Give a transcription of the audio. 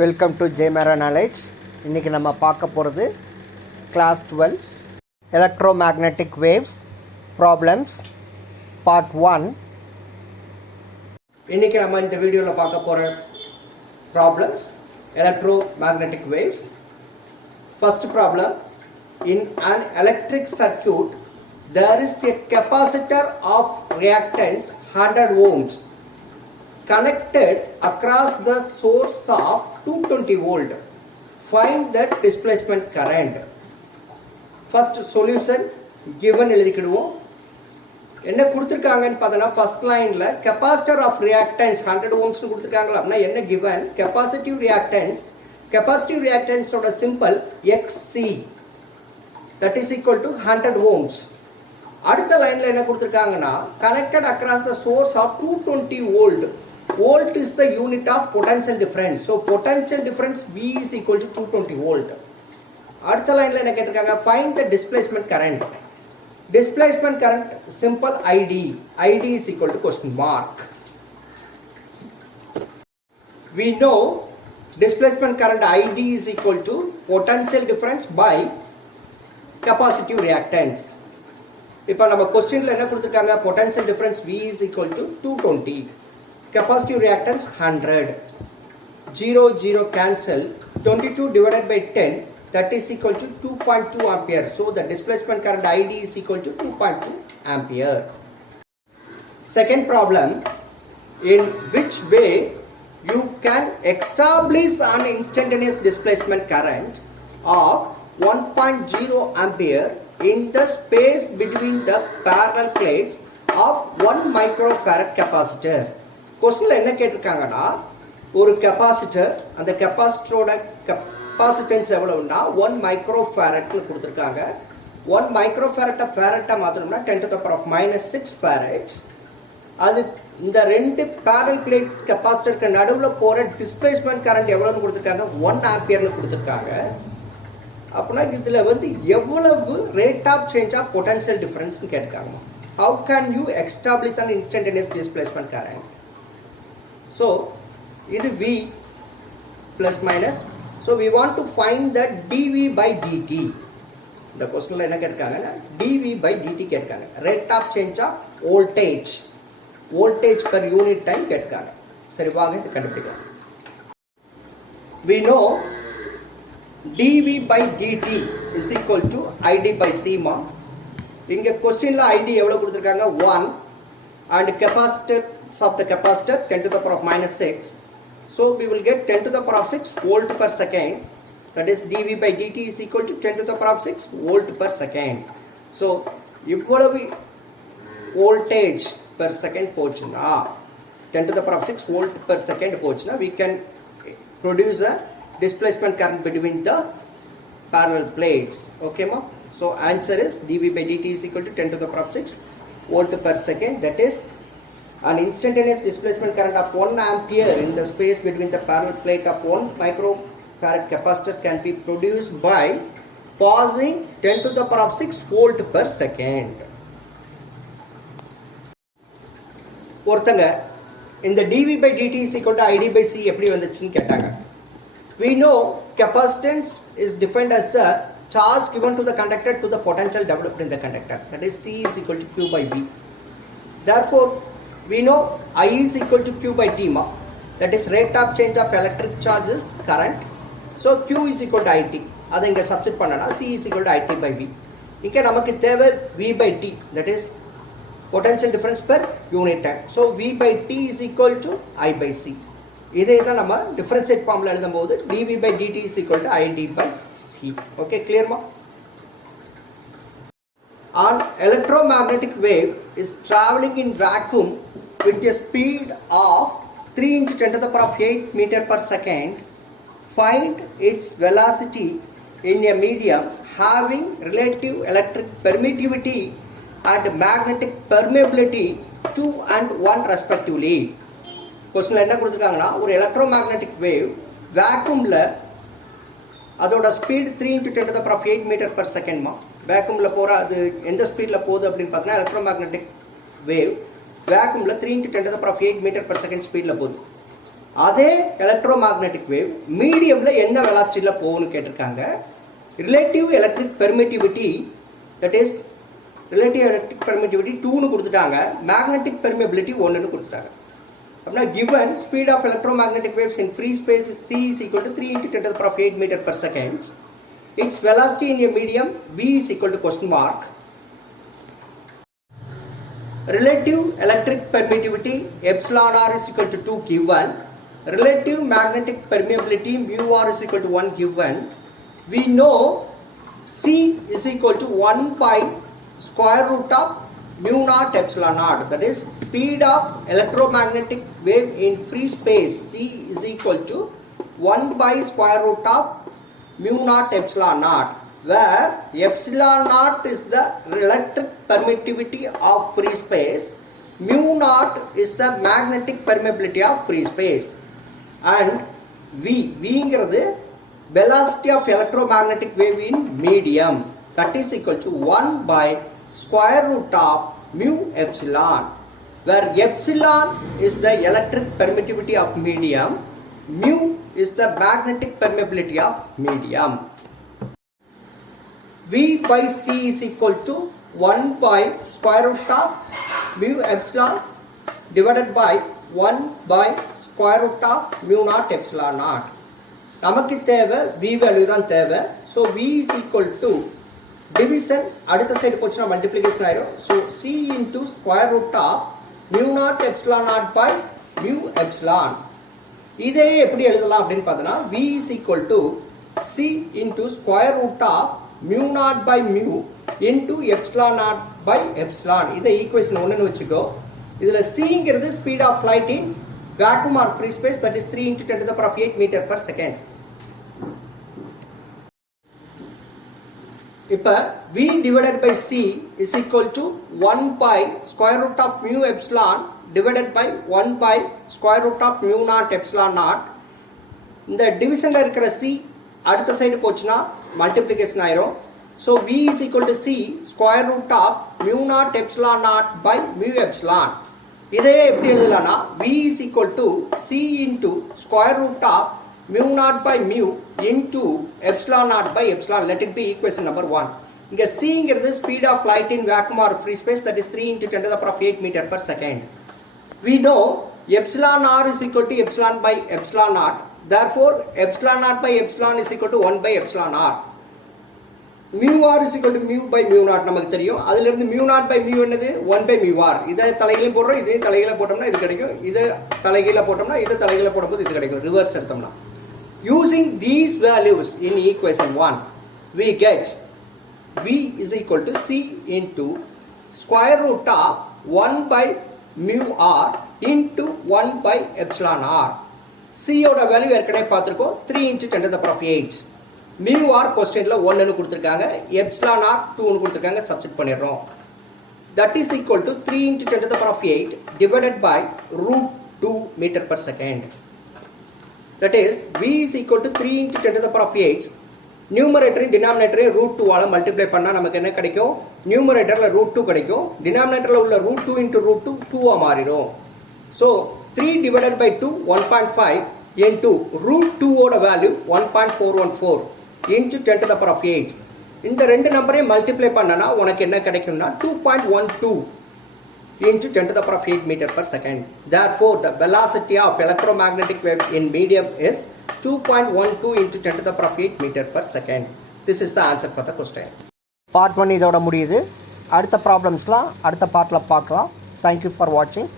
Welcome to ஜெய்மேரா நாலேஜ். இன்றைக்கி நம்ம பார்க்க போகிறது class 12 electromagnetic waves problems part 1. இன்றைக்கி நம்ம இந்த வீடியோவில் பார்க்க போகிற ப்ராப்ளம்ஸ் electromagnetic waves. First problem, in an electric circuit there is a capacitor of reactance 100 ohms connected across the source of 220 volt. Find the displacement current. First solution given எழுதிக்கிடுவோம். என்ன கொடுத்துருக்காங்கன்னு பார்த்தோன்னா ஃபர்ஸ்ட் லைனில் கெப்பாசிட்டர் ஆஃப் ரியாக்டன்ஸ் 100 ஓம்ஸ்னு கொடுத்துருக்காங்களா அப்படின்னா என்ன given capacitive ரியாக்டன்ஸோட simple XC that is equal to 100 ohms. அடுத்த லைனில் என்ன கொடுத்துருக்காங்கன்னா connected across the source of 220 volt. Volt is the unit of potential difference. So potential difference V is equal to 220 volt. அடுத்த லைன்ல என்ன கேட்டிருக்காங்க find the displacement current. Displacement current simple ID is equal to question mark. We know displacement current ID is equal to potential difference by capacitive reactance. இப்போ நம்ம क्वेश्चनல என்ன கொடுத்திருக்காங்க potential difference V is equal to 220, capacitive reactance 100, 0 cancel, 22 divided by 10 that is equal to 2.2 ampere. So the displacement current ID is equal to 2.2 ampere. Second problem, in which way you can establish an instantaneous displacement current of 1.0 ampere in the space between the parallel plates of 1 microfarad capacitor. Question என்ன கேட்டிருக்காங்கன்னா ஒரு கெபாசிட்டர், அந்த கெபாசிட்டரோட கெபாசிட்டன்ஸ் எவ்வளவுன்னா 1 மைக்ரோஃபாரட்னு கொடுத்துருக்காங்க. 1 மைக்ரோஃபாரட்டை ஃபேரட்டா மாத்தணும்னா 10 to the power of -6 ஃபேரட்ஸ். அது இந்த ரெண்டு பேரல் பிளேட் கெபாசிட்டருக்கு நடுவில் போற டிஸ்பிளேஸ்மெண்ட் கரண்ட் எவ்வளவுன்னு கொடுத்துருக்காங்க 1 ஆம்பியர்னு கொடுத்துருக்காங்க. அப்படின்னா இதுல எவ்வளவு rate of change of potential difference கேட்டிருக்காங்க. How can you establish an instantaneous displacement current? So இது V plus minus. So we want to find the dV by dt. இந்த क्वेश्चनல என்ன கேட்டிருக்காங்கன்னா dV by dt கேட்டிருக்காங்க. Rate of change of voltage per unit time கேட்டிருக்காங்க. சரி வாங்க இது கண்டுபிடிக்கலாம். We know dV by dt is equal to ID by C மா. இங்க क्वेश्चनல ID எவ்வளவு கொடுத்திருக்காங்க 1 and capacitance of the capacitor 10 to the power of -6. So we will get 10 to the power of 6 volt per second. That is dV by dt is equal to 10 to the power of 6 volt per second. So இவ்வளவு voltage per second போச்சுன்னா 10 to the power of 6 volt per second போச்சுன்னா we can produce a displacement current between the parallel plates. Okay ma? So answer is dV by dt is equal to 10 to the power of 6 volt per second. That is an instantaneous displacement current of 1 ampere in the space between the parallel plate of 1 microfarad capacitor can be produced by passing 10 to the power of 6 volt per second. ஒருத்தங்க இந்த dV by dt is equal to ID by C எப்படி வந்துச்சுன்னு கேட்டாங்க. We know capacitance is defined as the charge given to the conductor to the potential developed in the conductor. That is C is equal to Q by V. Therefore we know I is equal to Q by T ma. That is rate of change of electric charges current. So Q is equal to IT. அதை இங்க சப்ஸ்டிட் பண்ணனா C is equal to IT by V. இங்க நமக்கு தேவை V by T. That is potential difference per unit time. So V by T is equal to I by C. இதே தான் நம்ம differentiate formula எழுதும்போது dV by dt is equal to ID by C. Okay, clear ma? An electromagnetic wave is traveling in vacuum with a speed of 3 into 10 to the power of 8 meter per second. Find its velocity in a medium having relative electric permittivity and magnetic permeability 2 and 1 respectively. Question என்ன கொடுத்திருக்காங்கன்னா ஒரு electromagnetic wave வேக்யூம்ல அதோட ஸ்பீட் 3 into 10 to the power of 8 meter per second மா. வேக்யூம்ல போற அது எந்த ஸ்பீட்ல போகுது அப்படின்னு பார்த்தா எலக்ட்ரோமேக்னெட்டிக் வேவ் வேக்யூம்ல 3 into 10 to the power of 8 meter per second ஸ்பீட்ல போகுது. அதே எலக்ட்ரோமேக்னெட்டிக் வேவ் மீடியம்ல என்ன வெலாசிட்டியில் போகும்னு கேட்டிருக்காங்க. Relative electric permittivity, that is relative electric permittivity 2ன்னு கொடுத்துட்டாங்க, மேக்னெட்டிக் பெர்மியபிலிட்டி 1ன்னு கொடுத்துட்டாங்க. அப்படின்னா given speed of electromagnetic waves in free space c is equal to 3 into 10 to the power of 8 meter per second. Its velocity in a medium v is equal to question mark. Relative electric permittivity epsilon r is equal to 2 given. Relative magnetic permeability mu r is equal to 1 given. We know c is equal to 1 by square root of mu naught epsilon naught, that is speed of electromagnetic wave in free space c is equal to 1 by square root of mu naught epsilon naught, where epsilon naught is the electric permittivity of free space, mu naught is the magnetic permeability of free space, and v ங்கிறது velocity of electromagnetic wave in medium, that is equal to 1 by square root of mu epsilon, where epsilon is the electric permittivity of medium, mu is the magnetic permeability of medium. V by c is equal to 1 by square root of mu epsilon divided by 1 by square root of mu naught epsilon naught. நமக்கு தேவை v value தான் தேவை. So v is equal to division அடுத்த சைடு போச்சுன்னா மல்டிப்ளிகேஷன் ஆயிடும். So c into square root of mu naught epsilon naught by mu epsilon. இதே எப்படி எழுதலாம் அப்படின்னு பார்த்தோன்னா v is equal to c into square root of mu naught by mu into epsilon naught by epsilon. இதை equation 1ன்னு வச்சுக்கோ. இதில் cங்கிறது speed of light in vacuum or free space, that is 3 into 10 to the power of 8 meter per second. இப்போ v divided by c is equal to 1 by square root of mu epsilon divided by 1 by square root of mu naught epsilon naught. இந்த டிவிஷன்ல இருக்கிற c அடுத்த சைடு போச்சுன்னா மல்டிப்ளிகேஷன் ஆயிரும். So v is equal to c square root of mu naught epsilon naught by mu epsilon. இதே எப்படி எழுதலாம்னா v is equal to c into square root of mu naught by mu into epsilon naught by epsilon. Let it be equation number 1. இங்க c ங்கிறது speed of light in vacuum or free space, that is 3 into 10 to the power of 8 meter per second. We know epsilon r is equal to epsilon by epsilon naught. Therefore epsilon naught by epsilon is equal to 1 by epsilon r. mu r is equal to mu by mu naught நமக்கு தெரியும். அதில இருந்து mu naught by mu என்னது 1 by mu r. இதை தலைகீழ போடுறோம், இதே தலைகீழ போட்டோம்னா இது கிடைக்கும். இதை தலைகீழ போட்டோம்னா இதை தலைகீழ போடும்போது இது கிடைக்கும். ரிவர்ஸ் எடுத்தோம்னா using these values in equation 1, we get v is equal to c into square root of 1 by mu r into 1 by epsilon r. c ஓட வேல்யூ ஏற்கனவே பார்த்திருக்கோம், 3 into 10 to the power of 8. mu r क्वेश्चनல 1 ன்னு கொடுத்திருக்காங்க, epsilon r 2 ன்னு கொடுத்திருக்காங்க, சப்ஸ்டிட் பண்ணிரோம். That is equal to 3 into 10 to the power of 8 divided by root 2 meter per second. That is v is equal to 3 into 10 to the power of 8. numerator and denominator root 2 ஆல மல்டிப்ளை பண்ணா நமக்கு என்ன கிடைக்கும்? numeratorல root 2 கிடைக்கும், denominatorல உள்ள root 2 into root 2 2 ஆ மாறிடும். So 3 divided by 2 1.5 into root 2 ஓட வேல்யூ 1.414 into 10 to the power of 8. இந்த ரெண்டு நம்பரையும் மல்டிப்ளை பண்ணனா உனக்கு என்ன கிடைக்கும்னா 2.12 into 10 to the power of 8 meter per second. Therefore the velocity of electromagnetic wave in medium is 2.12 into 10 to the power of 8 meter per second. This is the answer for the question. Part 1 இதோட முடியுது. அடுத்த ப்ராப்ளம்ஸ்லாம் அடுத்த பார்ட்ல பார்க்கலாம். Thank you for watching.